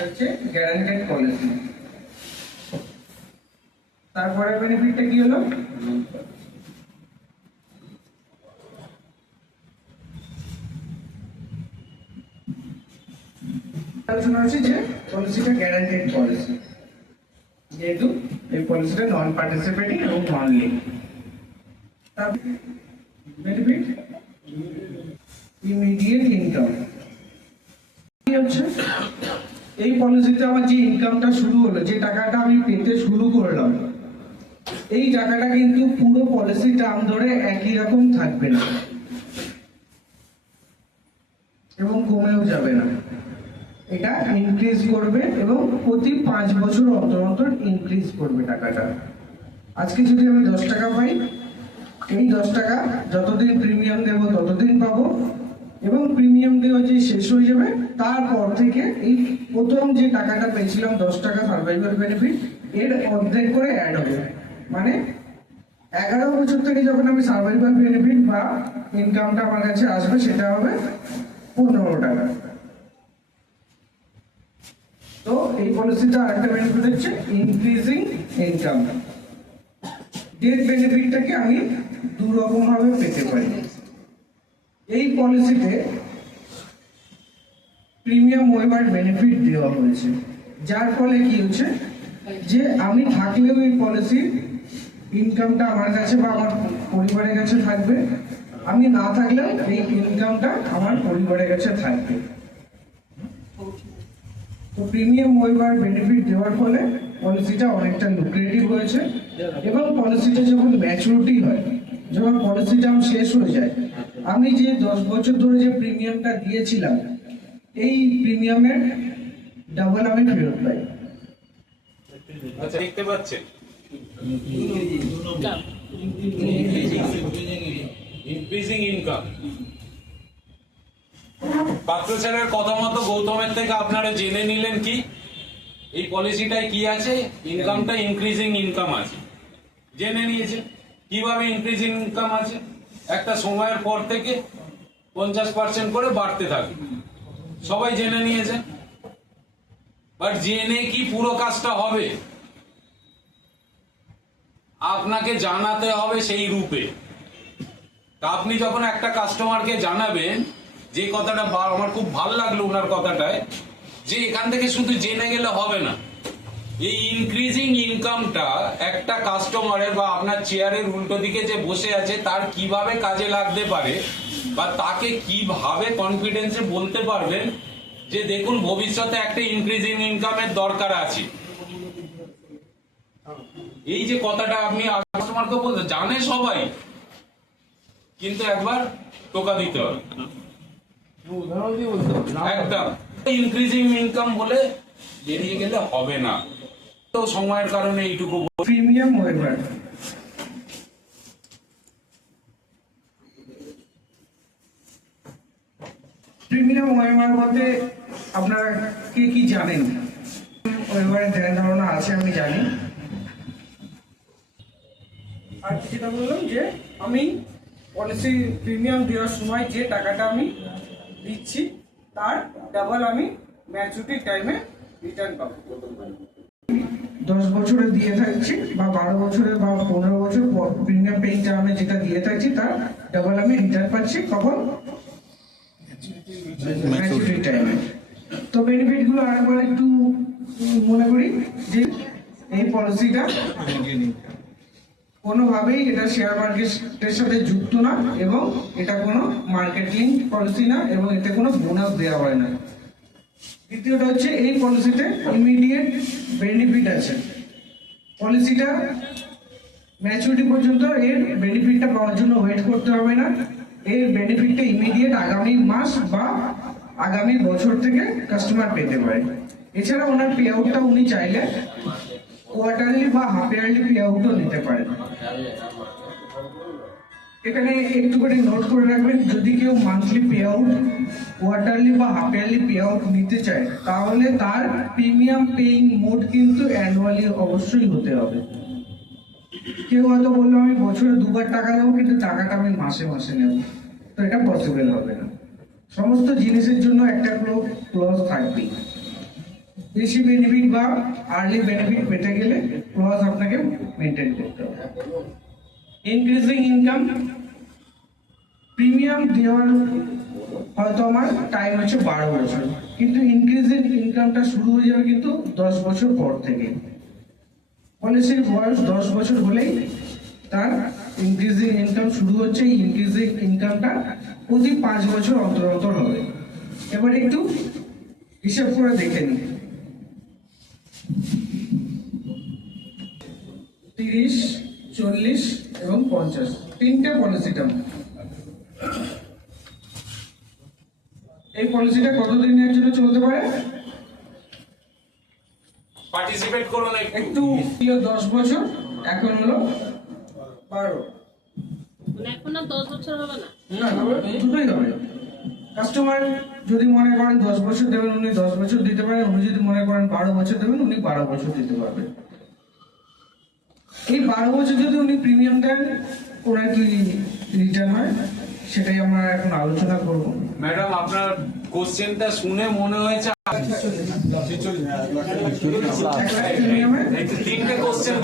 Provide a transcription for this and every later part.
হচ্ছে guaranteed policy তারপরে বেনিফিটটা কি হলো? আলোচনা হচ্ছে যে পলিসিটা গ্যারান্টেড পলিসি যেহেতু এই পলিসিটা নন পার্টিসিপেটিং এবং non link benefit immediate income কি হচ্ছে? এই পলিসিতে আমার যে ইনকামটা শুরু হলো, যে টাকাটা আমি পেতে শুরু করলাম, এই টাকাটা কিন্তু পুরো পলিসি টার্ম ধরে একই রকম থাকবে না। এবং কমেও যাবে না। এটা ইনক্রিজ করবে এবং প্রতি পাঁচ বছর অন্তর অন্তর ইনক্রিজ করবে টাকাটা। আজকে যদি আমি দশ টাকা পাই, এই দশ টাকা যতদিন প্রিমিয়াম দেবো ততদিন পাবো। এবং প্রিমিয়াম দেওয়া যে শেষ হয়ে যাবে, তারপর থেকে এই প্রথম যে টাকাটা পেয়েছিলাম, দশ টাকা সার্ভাইভাল বেনিফিট এর অর্ধেক করে অ্যাড হবে। মানে এগারো বছর থেকে যখন আমি সার্ভাইভাল বেনিফিট বা ইনকামটা আমার কাছে আসবে, সেটা হবে পনেরো টাকা। তো এই পলিসিটা আরেকটা বেনিফিট হচ্ছে ইনক্রিজিং ইনকাম ডেথ বেনিফিটটাকে আমি দু ভাবে পেতে পারি। এই পলিসিতে প্রিমিয়াম ওয়েবার বেনিফিট দেওয়া হয়েছে। যার ফলে কি হচ্ছে? যে আমি থাকলেও এই পলিসির ইনকামটা আমার কাছে বা আমার পরিবারের কাছে থাকবে। আমি না থাকলেও এই ইনকামটা আমার পরিবারের কাছে থাকবে। তো প্রিমিয়াম ওয়েবার বেনিফিট দেওয়ার ফলে পলিসিটা অনেকটা লুক্রেটিভ হয়েছে। এবং পলিসিটা যখন ম্যাচুরিটি হয়, যখন পলিসি টার্ম শেষ হয়ে যায় আমি যে দশ বছর ধরে যে প্রিমিয়ামটা দিয়েছিলাম, এই প্রিমিয়ামের ডাবল আমি ফেরত পাই। আচ্ছা দেখতে পাচ্ছেন? ইনক্রিজিং ইনকাম পাত্র স্যারের কথা মতো গৌতমের থেকে আপনারা জেনে নিলেন কি? এই পলিসিটায় কি আছে? ইনকামটা ইনক্রিজিং ইনকাম আছে। জেনে নিয়েছেন। কীভাবে ইনক্রিজিং ইনকাম আছে? একটা সময়ের পর থেকে পঞ্চাশ পার্সেন্ট করে বাড়তে থাকে। সবাই জেনে নিয়েছেন বাট জেনে কি পুরো কাজটা হবে? আপনাকে জানাতে হবে সেই রূপে। আপনি যখন একটা কাস্টমারকে জানাবেন, যে কথাটা আমার খুব ভালো লাগল ওনার কথাটায়, যে এখান থেকে শুধু জেনে গেলে হবে না। এই ইনক্রিজিং ইনকামটা একটা কাস্টমারের বা আপনার চেয়ারের উল্টো দিকে যে বসে আছে তার কীভাবে কাজে লাগতে পারে বা তাকে কীভাবে কনফিডেন্সে বলতে পারবেন যে দেখুন ভবিষ্যতে একটা ইনক্রিজিং ইনকামের দরকার আছে। এই যে কথাটা আপনি কাস্টমারকে বলতে জানে সবাই কিন্তু একবার টোকা দিতে হবে। একদম। ইনক্রিজিং ইনকাম বলে বেরিয়ে গেলে হবে না। তো সময়ের কারণে এইটুকু প্রিমিয়াম ওয়েবার প্রিমিয়াম ওয়েবার বলতে আপনারা কে কি জানেন? ওয়েবারের ধ্যান ধারণা আছে আমি জানি। আর যেটা বললাম যে আমি পলিসি প্রিমিয়াম দেওয়ার সময় যে টাকাটা আমি দিচ্ছি তার ডাবল আমি ম্যাচুরিটি টাইমে রিটার্ন পাবো। দশ বছরে দিয়ে থাকছি বা বারো বছরে বা পনেরো বছর প্রিমিয়াম পেইং টার্মে যেটা দিয়ে থাকছি তার ডাবল আমি রিটার্ন পাচ্ছি কখন? ম্যাচুরিটি টাইমে তো বেনিফিটগুলো আরেকবার একটু মনে করি যে এই পলিসিটা কোনোভাবেই এটা শেয়ার মার্কেটের সাথে যুক্ত না এবং এটা কোনো মার্কেটিং পলিসি না এবং এতে কোনো বোনাস দেওয়া হয় না। দ্বিতীয়টা হচ্ছে এই পলিসিতে ইমিডিয়েট বেনিফিট আছে। পলিসিটা ম্যাচুরিটি পর্যন্ত এর বেনিফিটটা পাওয়ার জন্য ওয়েট করতে হবে না। এর বেনিফিটটা ইমিডিয়েট আগামী মাস বা আগামী বছর থেকে কাস্টমার পেতে পারে। এছাড়া ওনার পে আউটটা উনি চাইলে কোয়ার্টারলি বা হাফ ইয়ারলি পে আউটও নিতে পারেন। এখানে একটু করে নোট করে রাখবেন, যদি কেউ মান্থলি পে আউট কোয়ার্টারলি বা হাফ ইয়ারলি পে আউট নিতে চায়, তাহলে তার প্রিমিয়াম পেইং মোড কিন্তু অ্যানুয়ালি অবশ্যই হতে হবে। কেউ হয়তো বলল, আমি বছরে দুবার টাকা দেবো কিন্তু টাকাটা আমি মাসে মাসে নেব। তো এটা পসিবল হবে না। সমস্ত জিনিসের জন্য একটা ক্লোজ থাকবেই। বেশি বেনিফিট বা আর্লি বেনিফিট পেতে গেলে ক্লজ আপনাকে মেনটেন করতে হবে। ইনক্রিজিং ইনকাম প্রিমিয়াম দেওয়ার হয়তো আমার টাইম হচ্ছে বারো বছর। কিন্তু ইনক্রিজিং ইনকামটা শুরু হয়ে যাবে কিন্তু দশ বছর পর থেকে। পলিসির বয়স দশ বছর হলেই তার ইনক্রিজিং ইনকাম শুরু হচ্ছে ইনক্রিজিং ইনকামটা প্রতি পাঁচ বছর অন্তর অন্তর হবে। এবার একটু হিসাব করে দেখে নিই। তিরিশ চল্লিশ এবং পঞ্চাশ। তিনটে পলিসি টার্ম এই পলিসিটা কতদিনের জন্য চলতে পারে? পার্টিসিপেট করুন একটু। ছিল দশ বছর এখন হলো বারো। মানে এখন আর দশ বছর হবে না? না দুটোই হবে। কাস্টমার যদি মনে করেন দশ বছর দেবেন উনি দশ বছর দিতে পারেন। উনি যদি মনে করেন বারো বছর দেবেন উনি বারো বছর দিতে পারবেন। এই বারো বছর যদি উনি প্রিমিয়াম দেন ওনার কি রিটার্ন হয়? সেটাই আমরা এখন আলোচনা করব। ম্যাডাম আপনার কোশ্চেনটা শুনে মনে হয়েছে প্রিমিয়ামে তিনটে কোশ্চেন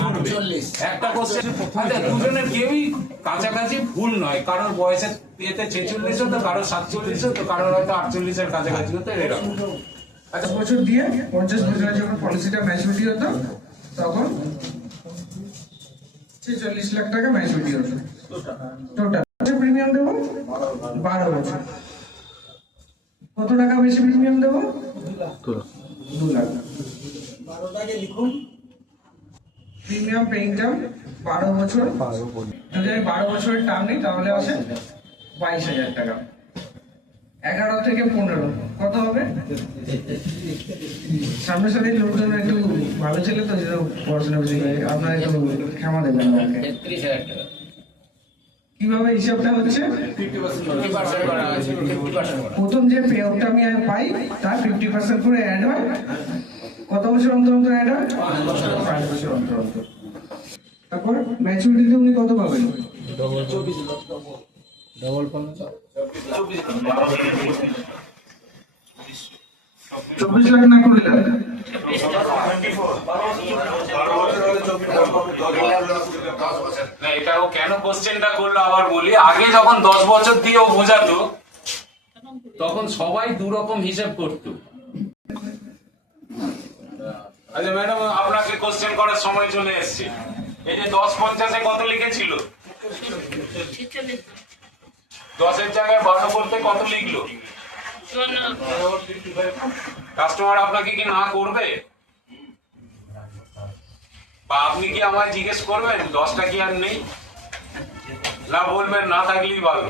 একটা কোশ্চেন আচ্ছা দুজনের কেউই কাছাকাছি ভুল নয়। কারোর বয়সের ছেচল্লিশ হতো কারোর সাতচল্লিশ হতো কারোর হয়তো আটচল্লিশের কাছাকাছি হতো এরকম। আচ্ছা বছর দিয়ে পঞ্চাশ বছরের যখন পলিসিটা ম্যাচুরিটি হতো তখন ছেচল্লিশ লাখ টাকা ম্যাচুরিটি হবে টোটাল প্রিমিয়াম দেবো? বারো বছর। কত টাকা বেশি প্রিমিয়াম দেবো? দু লাখ। প্রিমিয়াম পেইং টার্ম বারো বছর। যদি আমি বারো বছরের টার্ম নিই তাহলে আসে বাইশ হাজার টাকা। এগারো থেকে পনেরো। কত হবে? সামনে সামনে লোকজন একটু ভালো ছিল তো যেটা পড়াশোনা বেশি আপনারা একটু ক্ষমা দেবেন আমাকে। কীভাবে হিসাবটা হচ্ছে? প্রথম যে পে আউটটা আমি পাই তার ফিফটি পার্সেন্ট করে অ্যাড হয়। কত বছর অন্তর অন্তর অ্যাড হয়? পাঁচ বছর অন্তর। অন্তর তারপর ম্যাচুরিটিতে উনি কত পাবেন? চব্বিশ লাখ না কুড়ি লাখ? না এটাও কেন কোশ্চেনটা করল আবার বলি? আগে যখন দশ বছর দিয়েও বোঝাতো তখন সবাই দু রকম হিসেব করতো। আচ্ছা ম্যাডাম আপনাকে কোশ্চেন করার সময় চলে এসেছে। এই যে দশ পঞ্চাশে কত লিখেছিল? ছেচল্লিশ। দশের জায়গায় বারো করতে কত লিখলো? কাস্টমার আপনাকে কি না করবে? বা আপনি কি আমায় জিজ্ঞেস করবেন? দশটা কি আর নেই? না বলবেন, না থাকলেই ভালো।